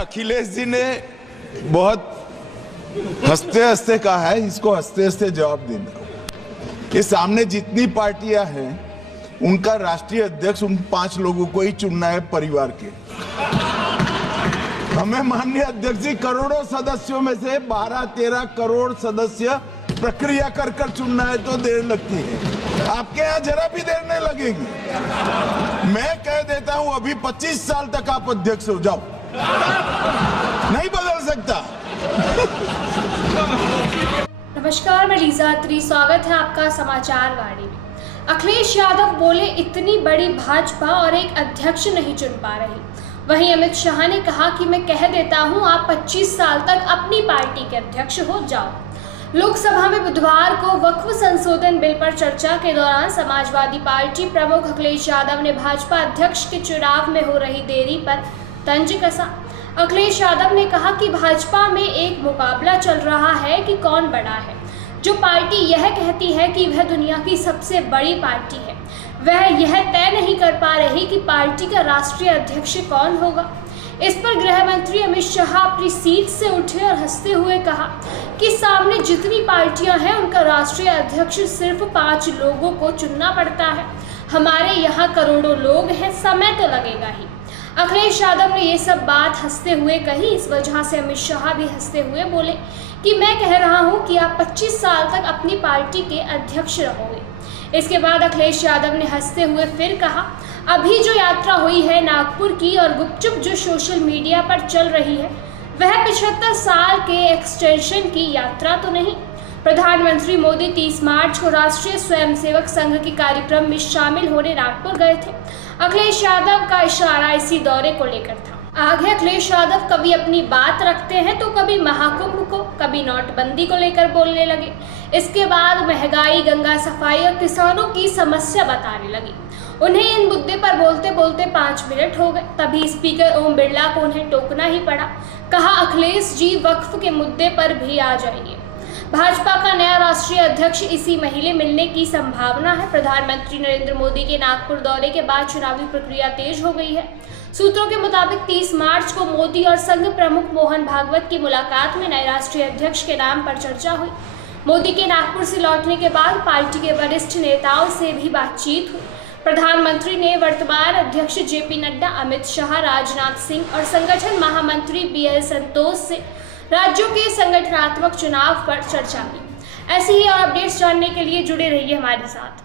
अखिलेश जी ने बहुत हंसते हंसते कहा है, इसको हंसते हंसते जवाब देना। ये सामने जितनी पार्टियां हैं उनका राष्ट्रीय अध्यक्ष उन 5 लोगों को ही चुनना है परिवार के। हमें माननीय अध्यक्ष जी करोड़ों सदस्यों में से 12-13 करोड़ सदस्य प्रक्रिया कर कर चुनना है तो देर लगती है। आपके यहाँ जरा भी देर नहीं लगेगी। मैं कह देता हूं अभी 25 साल तक आप अध्यक्ष हो जाओ, नहीं बदल सकता। नमस्कार, मैं लीजा अत्री, स्वागत है आपका समाचार वाणी में। अखिलेश यादव बोले इतनी बड़ी भाजपा और एक अध्यक्ष नहीं चुन पा रही। वहीं अमित शाह ने कहा कि मैं कह देता हूं आप 25 साल तक अपनी पार्टी के अध्यक्ष हो जाओ। लोकसभा में बुधवार को वक्फ संशोधन बिल पर चर्चा के दौरान समाजवादी पार्टी प्रमुख अखिलेश यादव ने भाजपा अध्यक्ष के चुनाव में हो रही देरी पर तंज कसा। अखिलेश यादव ने कहा कि भाजपा में एक मुकाबला चल रहा है कि कौन बड़ा है। जो पार्टी यह कहती है कि वह दुनिया की सबसे बड़ी पार्टी है, वह यह तय नहीं कर पा रही कि पार्टी का राष्ट्रीय अध्यक्ष कौन होगा। इस पर गृह मंत्री अमित शाह अपनी सीट से उठे और हंसते हुए कहा कि सामने जितनी पार्टियां हैं उनका राष्ट्रीय अध्यक्ष सिर्फ 5 लोगों को चुनना पड़ता है। हमारे यहाँ करोड़ों लोग हैं, समय तो लगेगा ही। अखिलेश यादव ने ये सब बात हंसते हुए कही। इस वजह से अमित शाह भी हंसते हुए बोले कि मैं कह रहा हूँ कि आप 25 साल तक अपनी पार्टी के अध्यक्ष रहोगे। इसके बाद अखिलेश यादव ने हंसते हुए फिर कहा, अभी जो यात्रा हुई है नागपुर की और गुपचुप जो सोशल मीडिया पर चल रही है वह 75 साल के एक्सटेंशन की यात्रा तो नहीं। प्रधानमंत्री मोदी 30 मार्च को राष्ट्रीय स्वयंसेवक संघ के कार्यक्रम में शामिल होने नागपुर गए थे। अखिलेश यादव का इशारा इसी दौरे को लेकर था। आगे अखिलेश यादव कभी अपनी बात रखते हैं तो कभी महाकुंभ को, कभी नोटबंदी को लेकर बोलने लगे। इसके बाद महंगाई, गंगा सफाई और किसानों की समस्या बताने लगे। उन्हें इन मुद्दे पर बोलते बोलते 5 मिनट हो गए। तभी स्पीकर ओम बिरला को उन्हें टोकना ही पड़ा। कहा, अखिलेश जी वक्फ के मुद्दे पर भी आ जाइए। भाजपा का नया राष्ट्रीय अध्यक्ष इसी महीने मिलने की संभावना है। प्रधानमंत्री नरेंद्र मोदी के नागपुर दौरे के बाद चुनावी प्रक्रिया तेज हो गई है। सूत्रों के मुताबिक 30 मार्च को मोदी और संघ प्रमुख मोहन भागवत की मुलाकात में नए राष्ट्रीय अध्यक्ष के नाम पर चर्चा हुई। मोदी के नागपुर से लौटने के बाद पार्टी के वरिष्ठ नेताओं से भी बातचीत हुई। प्रधानमंत्री ने वर्तमान अध्यक्ष जेपी नड्डा, अमित शाह, राजनाथ सिंह और संगठन महामंत्री BL संतोष से राज्यों के संगठनात्मक चुनाव पर चर्चा की। ऐसी ही और अपडेट्स जानने के लिए जुड़े रहिए हमारे साथ।